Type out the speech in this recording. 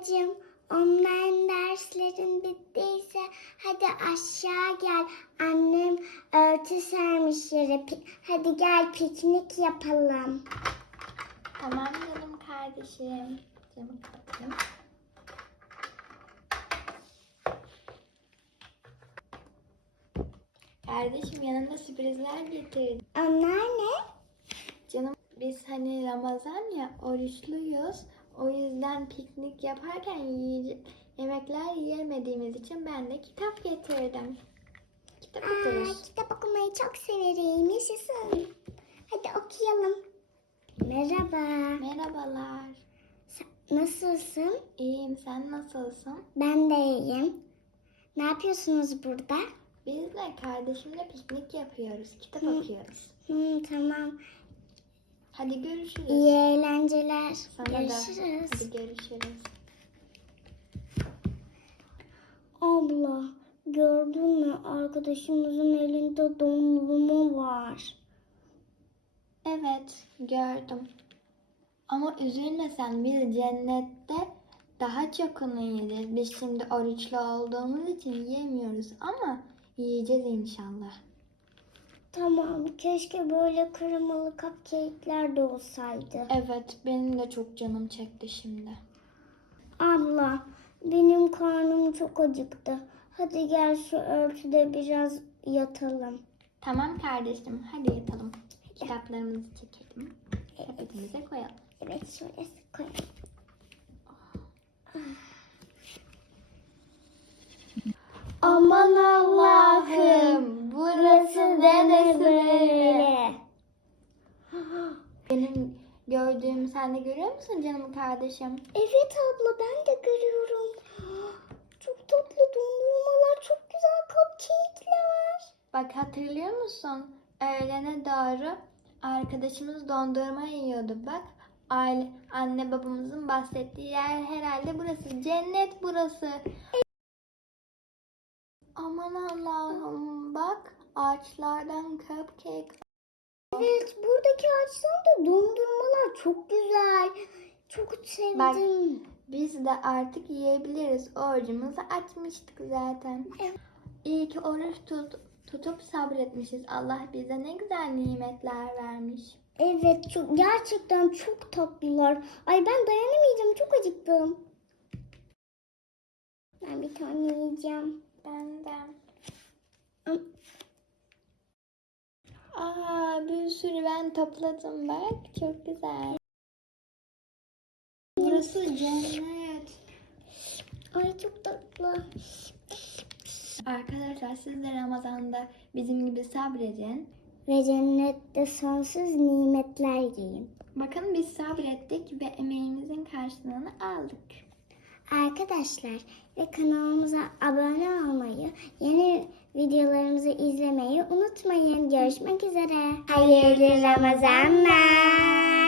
Ablacığım online derslerin bittiyse hadi aşağı gel. Annem örtü sermiş yere. Hadi gel piknik yapalım. Tamam canım kardeşim. Camı kapatayım. Kardeşim yanında sürprizler getirdim. Onlar ne? Canım biz hani Ramazan ya oruçluyuz. O yüzden piknik yaparken yemekler yiyemediğimiz için ben de kitap getirdim. Kitap Aa, okuruz. kitap okumayı çok severim. Yaşasın. Hadi okuyalım. Merhaba. Merhabalar. Nasılsın? İyiyim sen nasılsın? Ben de iyiyim. Ne yapıyorsunuz burada? Biz de kardeşimle piknik yapıyoruz. Kitap Hı. okuyoruz. Hmm, tamam. Hadi görüşürüz. İyi eğlenceler. Sana da. Görüşürüz. Hadi görüşürüz. Abla gördün mü arkadaşımızın elinde dondurma var. Evet gördüm. Ama üzülme sen biz cennette daha çok onu yiyeceğiz. Biz şimdi oruçlu olduğumuz için yiyemiyoruz ama yiyeceğiz inşallah. Tamam keşke böyle kremalı cupcake'ler de olsaydı. Evet benim de çok canım çekti şimdi. Abla benim karnım çok acıktı. Hadi gel şu örtüde biraz yatalım. Tamam kardeşim hadi yatalım. Kitaplarımızı çekelim. Sepetimize koyalım. Evet şöyle koyalım. Aman Allah'ım burası neresi böyle? Benim gördüğümü sen de görüyor musun canım kardeşim? Evet abla ben de görüyorum. Çok tatlı dondurmalar, çok güzel cupcake'ler. Bak hatırlıyor musun? Öğlene doğru arkadaşımız dondurma yiyordu bak. Aile, anne babamızın bahsettiği yer herhalde burası. Cennet burası. Aman Allah'ım bak ağaçlardan cupcake. Evet buradaki ağaçlarda dondurmalar çok güzel. Çok sevdim. Biz de artık yiyebiliriz. Orucumuzu açmıştık zaten. Evet. İyi ki oruç tut, tutup sabretmişiz. Allah bize ne güzel nimetler vermiş. Evet çok gerçekten çok tatlılar. Ay ben dayanamayacağım çok acıktım. Ben bir tane yiyeceğim. Ben de. Aa bir sürü ben topladım bak. Çok güzel. Burası cennet. Ay çok tatlı. Arkadaşlar siz de Ramazan'da bizim gibi sabredin. Ve cennette sonsuz nimetler yiyin. Bakın biz sabrettik ve emeğimizin karşılığını aldık. Arkadaşlar ve kanalımıza abone olmayı, yeni videolarımızı izlemeyi unutmayın. Görüşmek üzere. Hayırlı Ramazanlar.